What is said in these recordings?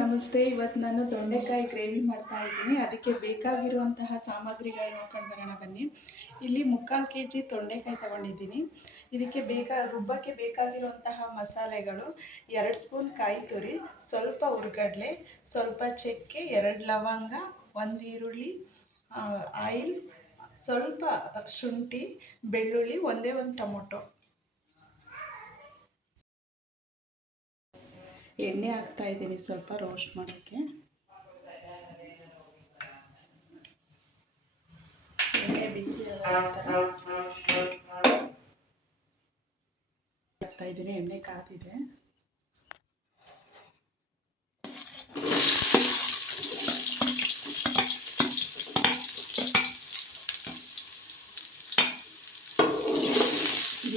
ನಮಸ್ತೆ. ಇವತ್ತು ನಾನು ತೊಂಡೆಕಾಯಿ ಗ್ರೇವಿ ಮಾಡ್ತಾ ಇದ್ದೀನಿ. ಅದಕ್ಕೆ ಬೇಕಾಗಿರುವಂತಹ ಸಾಮಗ್ರಿಗಳು ನೋಡ್ಕೊಂಡು ಬರೋಣ ಬನ್ನಿ. ಇಲ್ಲಿ 3/4 kg ತೊಂಡೆಕಾಯಿ ತಗೊಂಡಿದ್ದೀನಿ. ಇದಕ್ಕೆ ರುಬ್ಬಕ್ಕೆ ಬೇಕಾಗಿರುವಂತಹ ಮಸಾಲೆಗಳು: 2 ಸ್ಪೂನ್ ಕಾಯಿ ತುರಿ, ಸ್ವಲ್ಪ ಹುರ್ಗಡ್ಲೆ, ಸ್ವಲ್ಪ ಚಕ್ಕೆ, 2 ಲವಂಗ, 1 ಈರುಳ್ಳಿ, ಆಯಿಲ್, ಸ್ವಲ್ಪ ಶುಂಠಿ, ಬೆಳ್ಳುಳ್ಳಿ, ಒಂದೇ ಒಂದು ಟೊಮೊಟೊ. ಎಣ್ಣೆ ಹಾಕ್ತಾ ಇದ್ದೀನಿ ಸ್ವಲ್ಪ ರೋಸ್ಟ್ ಮಾಡೋಕ್ಕೆ. ಎಣ್ಣೆ ಬಿಸಿ ಹಾಕ್ತಾ ಇದ್ದೀನಿ. ಎಣ್ಣೆ ಕಾದಿದೆ.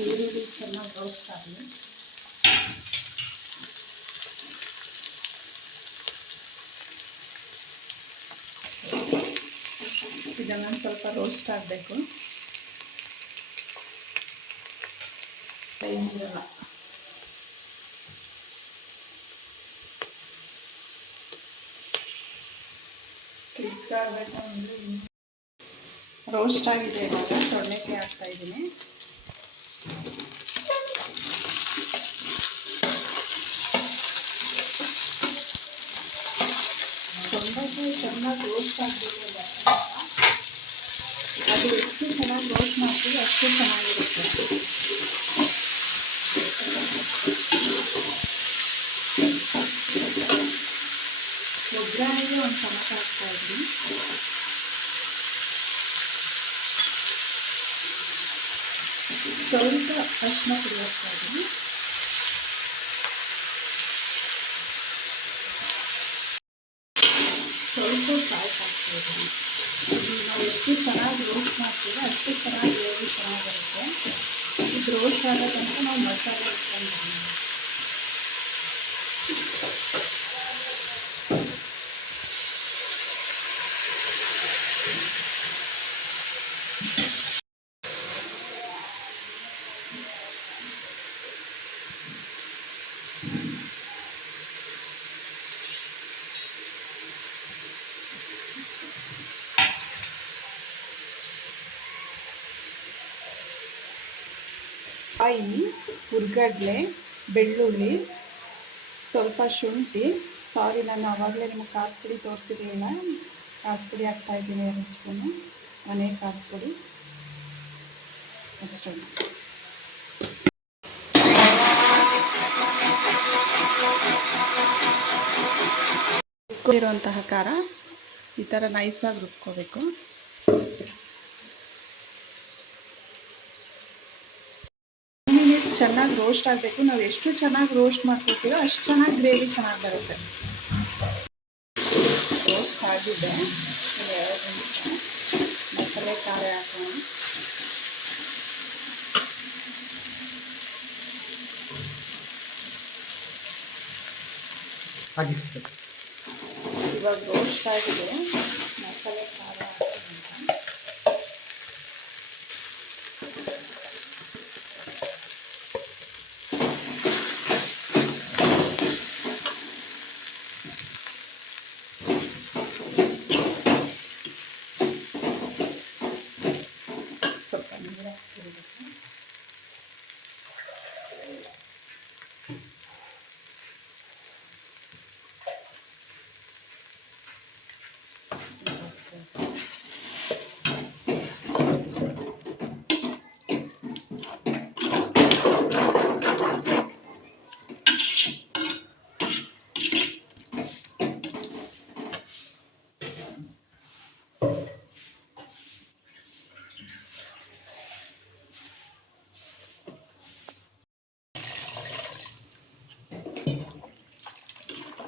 ಈರುಳ್ಳಿ ಚೆನ್ನಾಗಿ ರೋಸ್ಟ್ ಆಗಲಿ. ಇದನ್ನು ಸ್ವಲ್ಪ ರೋಸ್ಟ್ ಆಗಬೇಕು. ಟೈಮ್ ಇರಲ್ಲ. ಕ್ಲಿಕ್ ಆಗಬೇಕು ಅಂದರೆ ರೋಸ್ಟ್ ಆಗಿದೆ. ಇವಾಗ ತೊಂಡೆಕಾಯಿ ಹಾಕ್ತಾ ಇದ್ದೀನಿ. ತೊಂಡೆಕಾಯಿ ಚೆನ್ನಾಗಿ ರೋಸ್ಟ್ ಆಗಬೇಕು. ಅದು ಎಷ್ಟು ಚೆನ್ನಾಗಿ ರೋಸ್ಟ್ ಮಾಡ್ತೀವಿ ಅಷ್ಟು ಚೆನ್ನಾಗಿರುತ್ತೆ. ಒಗ್ಗರಣೆಗೆ ಒಂದು ಟೊಮೆಟೊ ಹಾಕ್ತಾ ಇದ್ದೀನಿ. ಸ್ವಲ್ಪ ಅರಿಶಿನ ಪುಡಿ ಹಾಕ್ತಾ ಇದ್ದೀನಿ. ಸ್ವಲ್ಪ ಸಾಲ್ಟ್ ಹಾಕ್ತಾ ಇದ್ದೀನಿ. ನಾವು ಎಷ್ಟು ಚೆನ್ನಾಗಿ ರೋಸ್ಟ್ ಮಾಡ್ತೀವಿ ಅಷ್ಟು ಚೆನ್ನಾಗಿ ಗ್ರೇವಿ ಚೆನ್ನಾಗಿರುತ್ತೆ. ಇದು ರೋಸ್ಟ್ ಆಗೋದಂತ ನಾವು ಮಸಾಲೆ ಇಟ್ಕೊಂಡಿದ್ದೀವಿ. ಕಾಯಿ, ಹುರ್ಗಡ್ಲೆ, ಬೆಳ್ಳುಳ್ಳಿ, ಸ್ವಲ್ಪ ಶುಂಠಿ, ನಾನು ಆವಾಗಲೇ ನಿಮಗೆ ಖಾರದ ಪುಡಿ ತೋರಿಸಿರಲಿಲ್ಲ. ಖಾರದ ಪುಡಿ ಹಾಕ್ತಾಯಿದ್ದೀನಿ 2 ಸ್ಪೂನು, ಮನೆ ಖಾರದ ಪುಡಿ ಅಷ್ಟೇ. ಇರುವಂತಹ ಖಾರ ಈ ಥರ ನೈಸಾಗಿ ರುಬ್ಕೋಬೇಕು. ಚೆನ್ನಾಗಿ ರೋಸ್ಟ್ ಆಗಬೇಕು. ನಾವು ಎಷ್ಟು ಚೆನ್ನಾಗಿ ರೋಸ್ಟ್ ಮಾಡ್ಕೊತೀವೋ ಅಷ್ಟು ಚೆನ್ನಾಗಿ ಗ್ರೇವಿ ಚೆನ್ನಾಗಿ ಬರುತ್ತೆ. ರೋಸ್ಟ್ ಆಗಿದೆ. 2 ನಿಮಿಷ ಮಸಾಲೆ ಖಾರ ಹಾಕೋಣ. ಇವಾಗ ರೋಸ್ಟ್ ಆಗಿದೆ. ಮಸಾಲೆ ಖಾರ ಸ್ವಲ್ಪ ನೀರು ಹಾಕಿರಬೇಕು.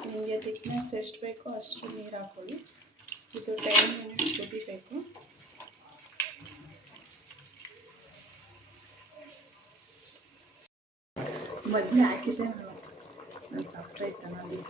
ನಿಮಗೆ ಥಿಕ್ನೆಸ್ ಎಷ್ಟು ಬೇಕೋ ಅಷ್ಟು ನೀರು ಹಾಕೊಳ್ಳಿ. ಇದು 10 ಮಿನಿಟ್ಸ್ ಕುದಿಬೇಕು. ಮೊದಲೇ ಹಾಕಿದ್ದೆ ನಾನು ಸಪ್ರೇಟ್ ನಾನು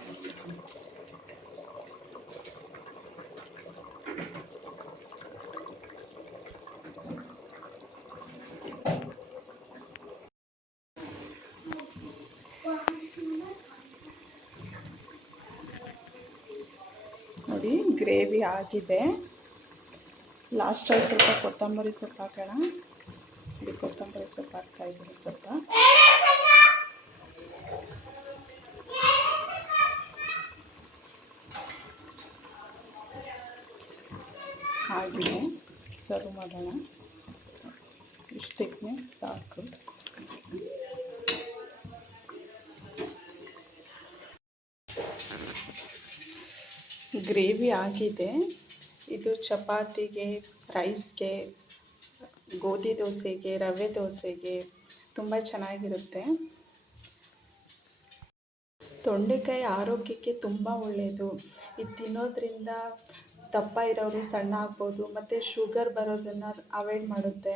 ನೋಡಿ ಗ್ರೇವಿ ಆಗಿದೆ. ಲಾಸ್ಟಲ್ಲಿ ಸ್ವಲ್ಪ ಕೊತ್ತಂಬರಿ ಸೊಪ್ಪು ಹಾಕೋಣ. ಇಲ್ಲಿ ಕೊತ್ತಂಬರಿ ಸೊಪ್ಪು ಹಾಕ್ತಾಯಿದ್ದೀನಿ ಸ್ವಲ್ಪ. ಹಾಗೆಯೇ ಸರ್ವ್ ಮಾಡೋಣ. ಇಷ್ಟಕ್ಕೆ ಸಾಕು. ಗ್ರೇವಿ ಆಗಿದೆ. ಇದು ಚಪಾತಿಗೆ, ರೈಸ್ಗೆ, ಗೋಧಿ ದೋಸೆಗೆ, ರವೆ ದೋಸೆಗೆ ತುಂಬ ಚೆನ್ನಾಗಿರುತ್ತೆ. ತೊಂಡೆಕಾಯಿ ಆರೋಗ್ಯಕ್ಕೆ ತುಂಬ ಒಳ್ಳೆಯದು. ಇದು ತಿನ್ನೋದ್ರಿಂದ ದಪ್ಪ ಇರೋರು ಸಣ್ಣ ಆಗ್ಬೋದು, ಮತ್ತು ಶುಗರ್ ಬರೋದನ್ನು ಅವಾಯ್ಡ್ ಮಾಡುತ್ತೆ.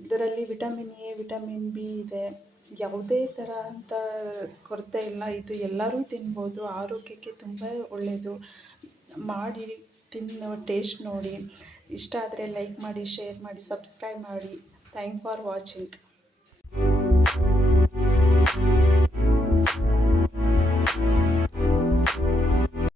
ಇದರಲ್ಲಿ ವಿಟಮಿನ್ ಎ, ವಿಟಮಿನ್ ಬಿ ಇದೆ. ಯಾವುದೇ ಥರ ಅಂತ ಕೊರತೆ ಇಲ್ಲ. ಇದು ಎಲ್ಲರೂ ತಿನ್ಬೋದು. ಆರೋಗ್ಯಕ್ಕೆ ತುಂಬ ಒಳ್ಳೆಯದು. ಮಾಡಿ ತಿನ್ನೋ ಟೇಸ್ಟ್ ನೋಡಿ. ಇಷ್ಟ ಆದರೆ ಲೈಕ್ ಮಾಡಿ, ಶೇರ್ ಮಾಡಿ, ಸಬ್ಸ್ಕ್ರೈಬ್ ಮಾಡಿ. Thank for watching.